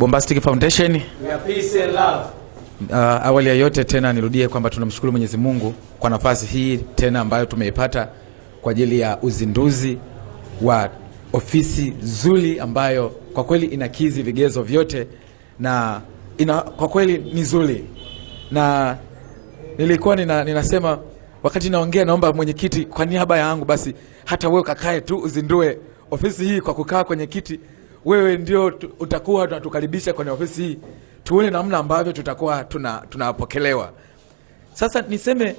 Bombastic Foundation. We are peace and love. Awali ya yote tena nirudie kwamba tunamshukuru Mwenyezi Mungu kwa nafasi hii tena ambayo tumeipata kwa ajili ya uzinduzi wa ofisi nzuri ambayo kwa kweli inakizi vigezo vyote na kwa kweli ni nzuri. Na nilikuwa ninasema wakati naongea, naomba mwenyekiti kwa niaba yangu basi hata wewe kakae tu uzindue ofisi hii kwa kukaa kwenye kiti. Wewe ndio utakuwa tunatukaribisha kwenye ofisi hii. Tuone namna ambavyo tutakuwa tunapokelewa. Sasa niseme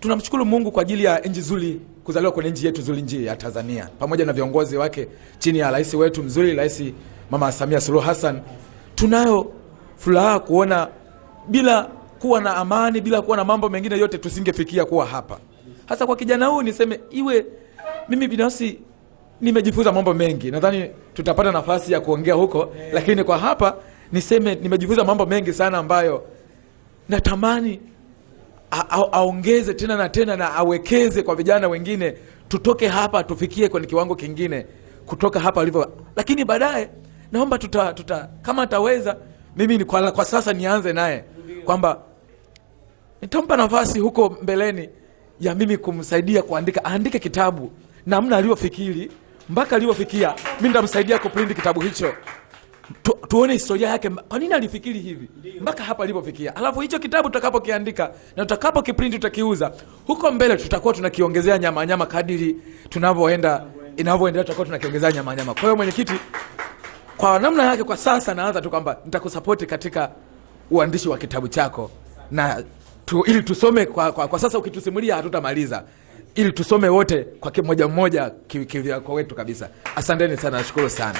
tunamshukuru Mungu kwa ajili ya nchi nzuri kuzaliwa kwenye nchi yetu nzuri, nchi ya Tanzania, pamoja na viongozi wake chini ya rais wetu mzuri, Rais Mama Samia Suluhu Hassan. Tunayo furaha kuona bila kuwa na amani, bila kuwa na mambo mengine yote tusingefikia kuwa hapa. Hasa kwa kijana huu niseme mimi binafsi nimejifunza mambo mengi. Nadhani tutapata nafasi ya kuongea huko, lakini kwa hapa niseme nimejifunza mambo mengi sana ambayo natamani aongeze tena na tena na awekeze kwa vijana wengine, tutoke hapa tufikie kwenye kiwango kingine kutoka hapa alivyo. Lakini baadaye naomba kama ataweza, mimi kwa sasa nianze naye kwamba nitampa nafasi huko mbeleni ya mimi kumsaidia aandike kitabu namna aliyofikiri mpaka aliyofikia. Mimi nitamsaidia kuprint kitabu hicho. Tuone historia yake, kwa nini alifikiri hivi mpaka hapa alipofikia. Alafu hicho kitabu tutakapokiandika na tutakapokiprint tutakiuza, huko mbele tutakuwa tunakiongezea nyama kadiri inavyoendelea tutakuwa tunakiongezea nyama. Kwa hiyo mwenyekiti, kwa namna yake kwa sasa naanza tu kwamba nitakusupport katika uandishi wa kitabu chako na ili tusome kwa sasa. Ukitusimulia hatutamaliza, ili tusome wote kwa kimoja mmoja kwa wetu kabisa. Asanteni sana, nashukuru sana.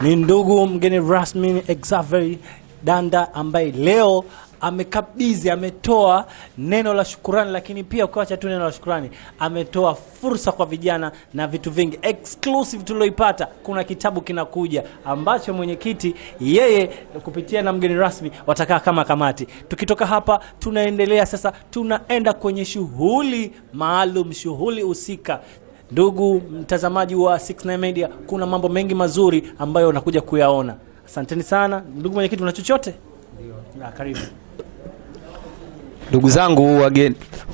Ni ndugu mgeni rasmi Xavier Danda ambaye leo ametoa neno la shukrani, lakini pia ukiacha tu neno la shukrani ametoa fursa kwa vijana na vitu vingi exclusive tulioipata. Kuna kitabu kinakuja ambacho mwenyekiti yeye kupitia na mgeni rasmi watakaa kama kamati. Tukitoka hapa tunaendelea sasa, tunaenda kwenye shughuli maalum, shughuli husika. Ndugu mtazamaji wa 69 Media, kuna mambo mengi mazuri ambayo unakuja kuyaona. Asanteni sana. Ndugu mwenyekiti, una chochote? Ndio. Karibu. Ndugu zangu,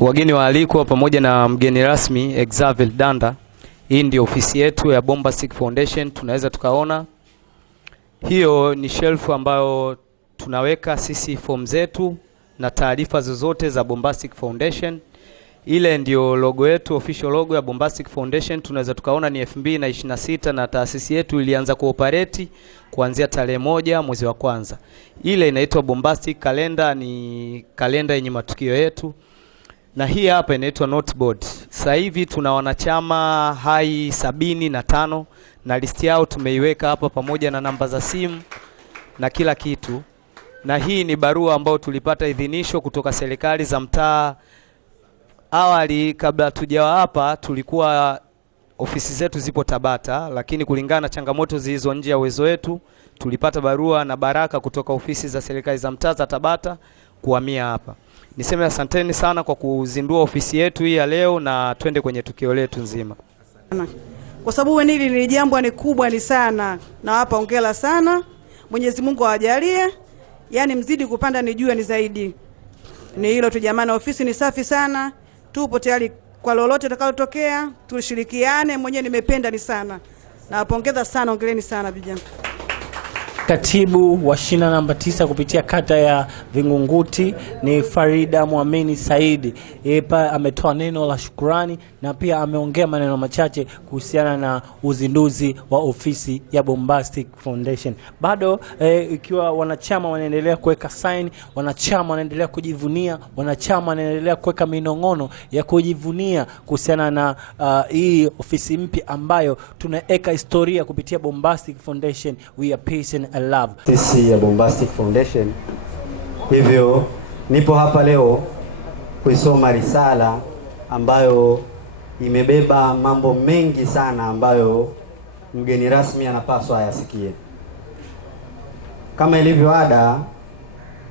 wageni waalikwa pamoja na mgeni rasmi Xavier Danda, hii ndio ofisi yetu ya Bombastic Foundation. Tunaweza tukaona hiyo ni shelf ambayo tunaweka sisi form zetu na taarifa zozote za Bombastic Foundation. Ile ndio logo yetu, official logo ya Bombastic Foundation. Tunaweza tukaona ni 2026 na taasisi yetu ilianza kuoperate kuanzia tarehe 1 mwezi wa kwanza. Ile inaitwa Bombastic Calendar, ni kalenda yenye matukio yetu. Na hii hapa inaitwa Noteboard. Sasa hivi tuna wanachama hai 75 na list yao tumeiweka hapa pamoja na namba za simu na kila kitu. Na hii ni barua ambayo tulipata idhinisho kutoka serikali za mtaa. Awali kabla tujawa hapa tulikuwa ofisi zetu zipo Tabata, lakini kulingana na changamoto zilizo nje ya uwezo wetu tulipata barua na baraka kutoka ofisi za serikali za mtaa za Tabata kuhamia hapa. Niseme asanteni sana kwa kuzindua ofisi yetu hii ya leo, na twende kwenye tukio letu nzima. Kwa sababu hili ni jambo ni kubwa ni sana, na hapa hongera sana. Mwenyezi Mungu awajalie, yani mzidi kupanda nijue ni zaidi. Ni hilo tu jamani, ofisi ni safi sana. Tupo tayari kwa lolote litakalotokea, tushirikiane. Mwenyewe nimependa ni sana. Na wapongeza sana, ongeleni sana vijana. Katibu wa shina namba 9 kupitia kata ya Vingunguti ni Farida Muamini Saidi. Yeye ametoa neno la shukrani na pia ameongea maneno machache kuhusiana na uzinduzi wa ofisi ya Bombastic Foundation. Bado ikiwa wanachama wanaendelea kuweka sign, wanachama wanaendelea kujivunia, wanachama wanaendelea kuweka minongono ya kujivunia kuhusiana na hii ofisi mpya ambayo tunaweka historia kupitia Bombastic Foundation. We are peace and love. Sisi ya Bombastic Foundation. Hivyo nipo hapa leo kuisoma risala ambayo imebeba mambo mengi sana ambayo mgeni rasmi anapaswa ayasikie. Kama ilivyo ada,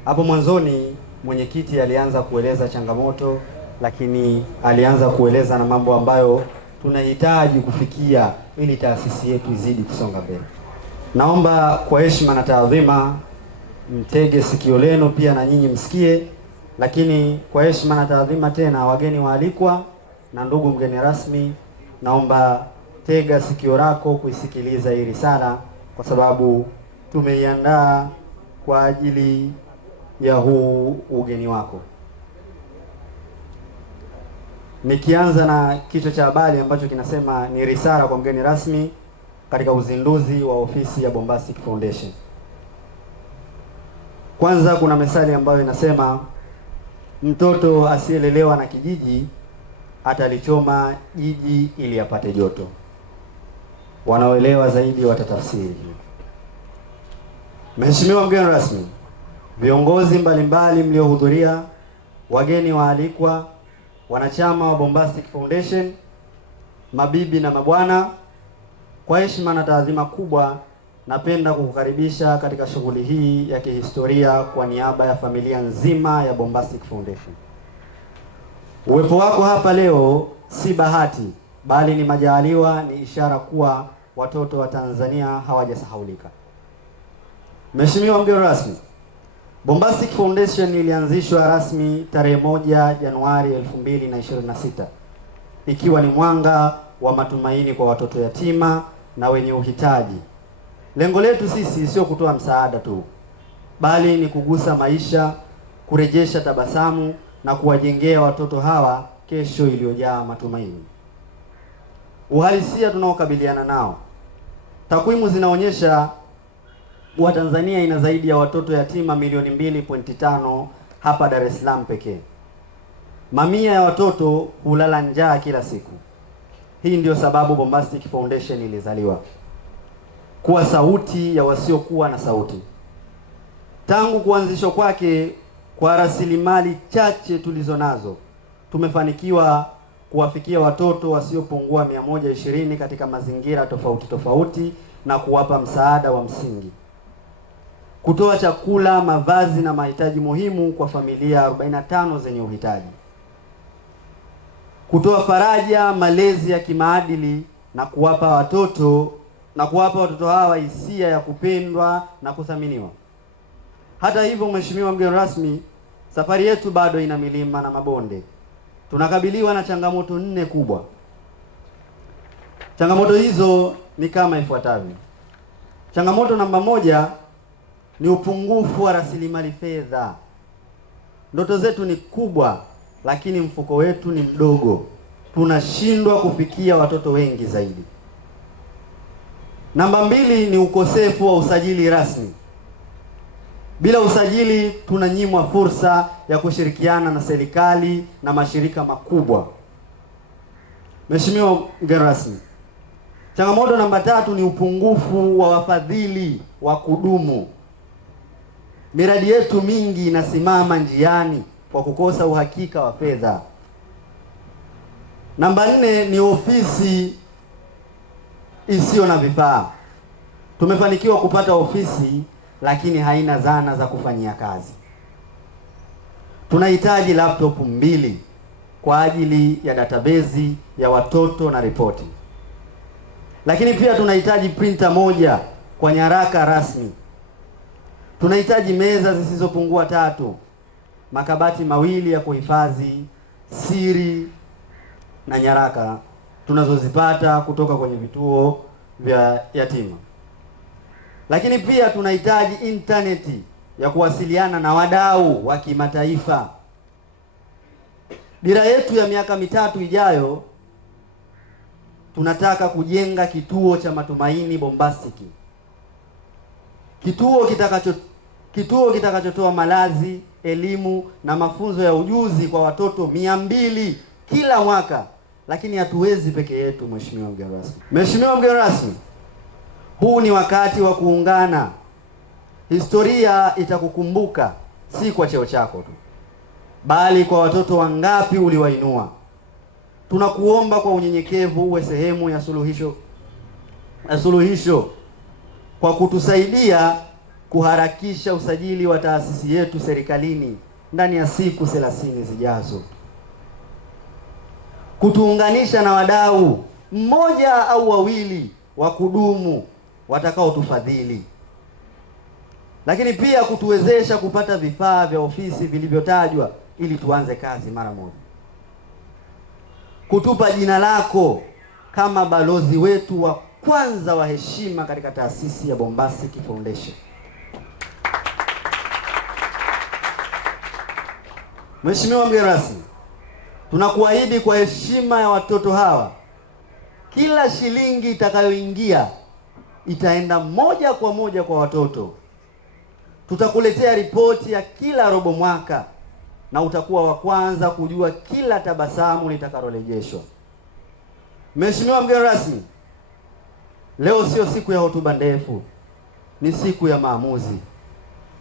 hapo mwanzoni mwenyekiti alianza kueleza changamoto, lakini alianza kueleza na mambo ambayo tunahitaji kufikia ili taasisi yetu izidi kusonga mbele. Naomba kwa heshima na taadhima mtege sikio lenu pia na nyinyi msikie, lakini kwa heshima na taadhima tena wageni waalikwa na ndugu mgeni rasmi, naomba tega sikio lako kuisikiliza hii risala kwa sababu tumeiandaa kwa ajili ya huu ugeni wako. Nikianza na kichwa cha habari ambacho kinasema ni risala kwa mgeni rasmi katika uzinduzi wa ofisi ya Bombastic Foundation. Kwanza kuna methali ambayo inasema mtoto asiyelelewa na kijiji atalichoma jiji ili apate joto. Wanaoelewa zaidi watatafsiri. Mheshimiwa mgeni rasmi, viongozi mbalimbali mliohudhuria, wageni waalikwa, wanachama wa Bombastic Foundation, mabibi na mabwana, kwa heshima na taadhima kubwa napenda kukukaribisha katika shughuli hii ya kihistoria kwa niaba ya familia nzima ya Bombastic Foundation. Uwepo wako hapa leo si bahati, bali ni majaliwa, ni ishara kuwa watoto wa Tanzania hawajasahaulika. Mheshimiwa mgeni rasmi, Bombastic Foundation ilianzishwa rasmi tarehe 1 Januari 2026 ikiwa ni mwanga wa matumaini kwa watoto yatima na wenye uhitaji. Lengo letu sisi sio kutoa msaada tu, bali ni kugusa maisha, kurejesha tabasamu na kuwajengea watoto hawa kesho iliyojaa matumaini. Uhalisia tunaokabiliana nao, takwimu zinaonyesha kuwa Tanzania ina zaidi ya watoto yatima milioni 2.5 hapa Dar es Salaam pekee. Mamia ya watoto hulala njaa kila siku. Hii ndio sababu Bombastic Foundation ilizaliwa, kuwa sauti ya wasiokuwa na sauti. Tangu kuanzishwa kwake, kwa rasilimali chache tulizo nazo, tumefanikiwa kuwafikia watoto wasiopungua 120 katika mazingira tofauti tofauti na kuwapa msaada wa msingi, kutoa chakula, mavazi na mahitaji muhimu kwa familia 45 zenye uhitaji, kutoa faraja, malezi ya kimaadili na kuwapa watoto hawa hisia ya kupendwa na kuthaminiwa. Hata hivyo, Mheshimiwa mgeni rasmi, safari yetu bado ina milima na mabonde. Tunakabiliwa na changamoto 4 kubwa. Changamoto hizo ni kama ifuatavyo. Changamoto namba 1 ni upungufu wa rasilimali fedha. Ndoto zetu ni kubwa, lakini mfuko wetu ni mdogo. Tunashindwa kufikia watoto wengi zaidi. Namba 2 ni ukosefu wa usajili rasmi. Bila usajili tunanyimwa fursa ya kushirikiana na serikali na mashirika makubwa. Mheshimiwa mgeni rasmi, changamoto namba 3 ni upungufu wa wafadhili wa kudumu. Miradi yetu mingi inasimama njiani kwa kukosa uhakika wa fedha. Namba 4 ni ofisi isiyo na vifaa. Tumefanikiwa kupata ofisi lakini haina zana za kufanyia kazi. Tunahitaji laptop 2 kwa ajili ya database ya watoto na ripoti. Lakini pia tunahitaji printer 1 kwa nyaraka rasmi. Tunahitaji meza zisizopungua 3, makabati 2 ya kuhifadhi siri na nyaraka tunazozipata kutoka kwenye vituo vya yatima. Lakini pia tunahitaji interneti ya kuwasiliana na wadau wa kimataifa. Dira yetu ya miaka 3 ijayo, tunataka kujenga kituo cha matumaini Bombastic. Kituo kitakachotoa malazi, elimu na mafunzo ya ujuzi kwa watoto 200 kila mwaka. Lakini hatuwezi peke yetu, Mheshimiwa mgeni rasmi. Mheshimiwa mgeni rasmi, huu ni wakati wa kuungana. Historia itakukumbuka si kwa cheo chako tu, bali kwa watoto wangapi uliwainua. Tunakuomba kwa unyenyekevu uwe sehemu ya suluhisho kwa kutusaidia kuharakisha usajili wa taasisi yetu serikalini ndani ya siku 30 zijazo. Kutuunganisha na wadau 1 au 2 wa kudumu watakaotufadhili, lakini pia kutuwezesha kupata vifaa vya ofisi vilivyotajwa ili tuanze kazi mara moja, kutupa jina lako kama balozi wetu wa kwanza wa heshima katika taasisi ya Bombastic Foundation. Mheshimiwa mgeni rasmi, tunakuahidi kwa heshima ya watoto hawa, kila shilingi itakayoingia itaenda moja kwa moja kwa watoto. Tutakuletea ripoti ya kila robo mwaka na utakuwa wa kwanza kujua kila tabasamu litakalorejeshwa. Mheshimiwa mgeni rasmi, leo sio siku ya hotuba ndefu, ni siku ya maamuzi.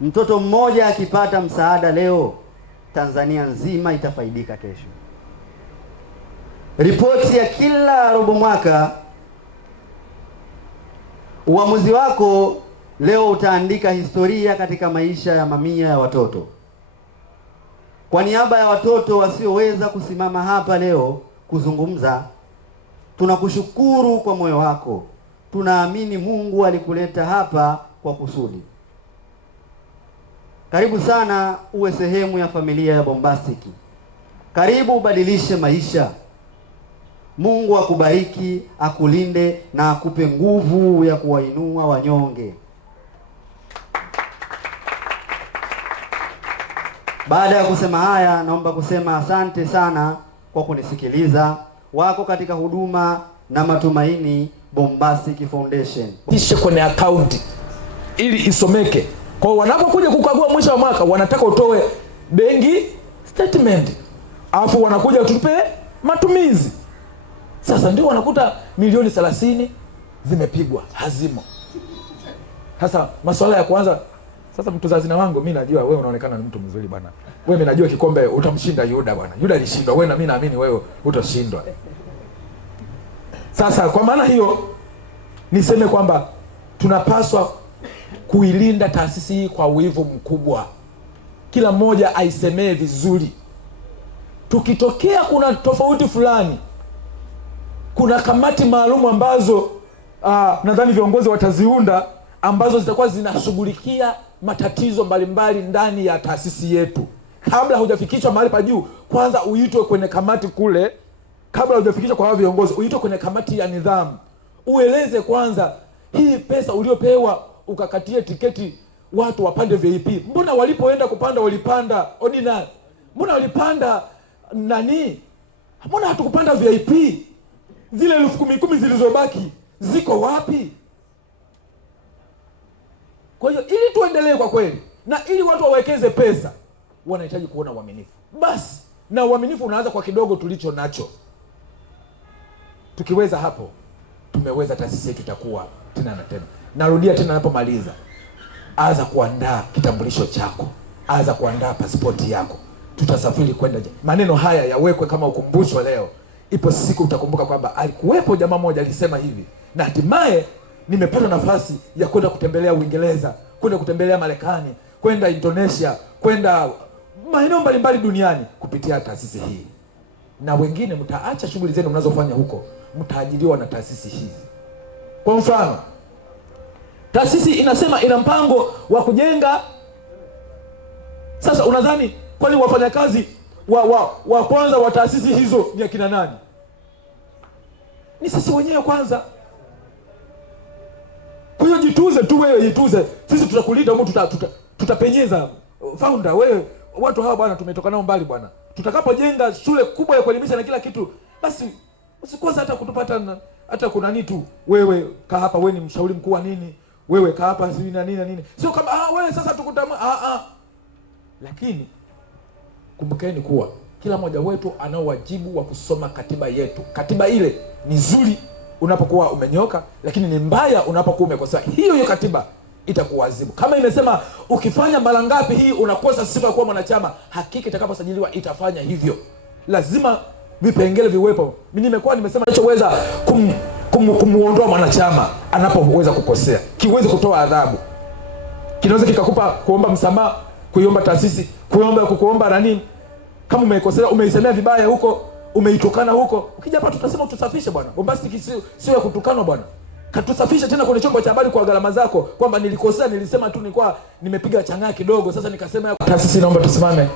Mtoto mmoja akipata msaada leo, Tanzania nzima itafaidika kesho. Ripoti ya kila robo mwaka, uamuzi wako leo utaandika historia katika maisha ya mamia ya watoto. Kwa niaba ya watoto wasioweza kusimama hapa leo kuzungumza, tunakushukuru kwa moyo wako. Tunaamini Mungu alikuleta hapa kwa kusudi. Karibu sana uwe sehemu ya familia ya Bombastic. Karibu ubadilishe maisha. Mungu akubariki, akulinde na akupe nguvu ya kuwainua wanyonge. Baada ya kusema haya, naomba kusema asante sana kwa kunisikiliza. Wako katika huduma na matumaini, Bombastic Foundation. Kisha kwenye account ili isomeke. Kwa hiyo wanapokuja kukagua mwisho wa mwaka wanataka utoe benki statement. Alafu wanakuja tupe matumizi. Sasa ndio wanakuta milioni 30 zimepigwa hazimo. Sasa masuala ya kwanza, sasa mtunza hazina wangu, mimi najua wewe unaonekana ni mtu mzuri bwana. Wewe mimi najua kikombe utamshinda Yuda bwana. Yuda alishindwa, wewe na mimi naamini wewe utashindwa. Sasa kwa maana hiyo niseme kwamba tunapaswa kuilinda taasisi hii kwa wivu mkubwa. Kila mmoja aisemee vizuri. Tukitokea kuna tofauti fulani, kuna kamati maalum ambazo nadhani viongozi wataziunda ambazo zitakuwa zinashughulikia matatizo mbalimbali ndani ya taasisi yetu. Kabla hujafikishwa mahali pa juu, kwanza uitwe kwenye kamati kule. Kabla hujafikishwa kwa hao viongozi, uitwe kwenye kamati ya nidhamu. Ueleze kwanza, hii pesa uliopewa ukakatie tiketi watu wapande VIP. Mbona walipoenda kupanda walipanda ordinary? Mbona walipanda nani? Mbona hatukupanda VIP? Zile 10,000 zilizobaki ziko wapi? Kwa hiyo ili tuendelee kwa kweli na ili watu wawekeze pesa, wanahitaji kuona uaminifu. Basi, na uaminifu unaanza kwa kidogo tulicho nacho. Tukiweza hapo, tumeweza, taasisi yetu itakuwa tena na tena. Narudia tena napomaliza, anza kuandaa kitambulisho chako, anza kuandaa pasipoti yako. Tutasafiri kwenda. Maneno haya yawekwe kama ukumbusho leo. Ipo siku utakumbuka kwamba alikuwepo jamaa mmoja alisema hivi, na hatimaye nimepata nafasi ya kwenda kutembelea Uingereza, kwenda kutembelea Marekani, kwenda Indonesia, kwenda maeneo mbalimbali duniani kupitia taasisi hii. Na wengine mtaacha shughuli zenu mnazofanya huko, mtaajiriwa na taasisi hizi. Kwa mfano, taasisi inasema ina mpango wa kujenga. Sasa unadhani kwani wafanyakazi wa kwanza wa taasisi hizo ni akina nani? Ni sisi wenyewe kwanza. Kwa hiyo jituze tu wewe, jituze. Sisi tutakulinda huko, tutapenyeza. Founder wewe, watu hawa bwana tumetoka nao mbali bwana. Tutakapojenga shule kubwa ya kuelimisha na kila kitu, basi usikose hata kutupata hata kuna nini tu. Wewe kaa hapa, wewe ni mshauri mkuu wa nini? Wewe kaa hapa si na nini na nini. Sio kama wewe sasa tukutama Lakini kumbukeni kuwa kila mmoja wetu ana wajibu wa kusoma katiba yetu. Katiba ile ni nzuri unapokuwa umenyoka, lakini ni mbaya unapokuwa umekosea. Hiyo katiba itakuadhibu. Kama imesema ukifanya mara ngapi hii unakosa sifa kuwa mwanachama, hakika itakaposajiliwa itafanya hivyo. Lazima vipengele viwepo. Mimi nimesema nachoweza kumuondoa mwanachama anapoweza kukosea, kiweze kutoa adhabu. Kinaweza kikakupa kuomba msamaha, kuiomba taasisi, kuomba nani. Kama umekosea, umeisemea vibaya huko, umeitukana huko, ukija hapa tutasema utusafishe bwana. Bombastic sio ya kutukanwa bwana. katusafishe tena kwenye chombo cha habari kwa gharama zako, kwamba nilikosea, nilisema tu nilikuwa nimepiga chang'aa kidogo, sasa nikasema. Taasisi, naomba tusimame.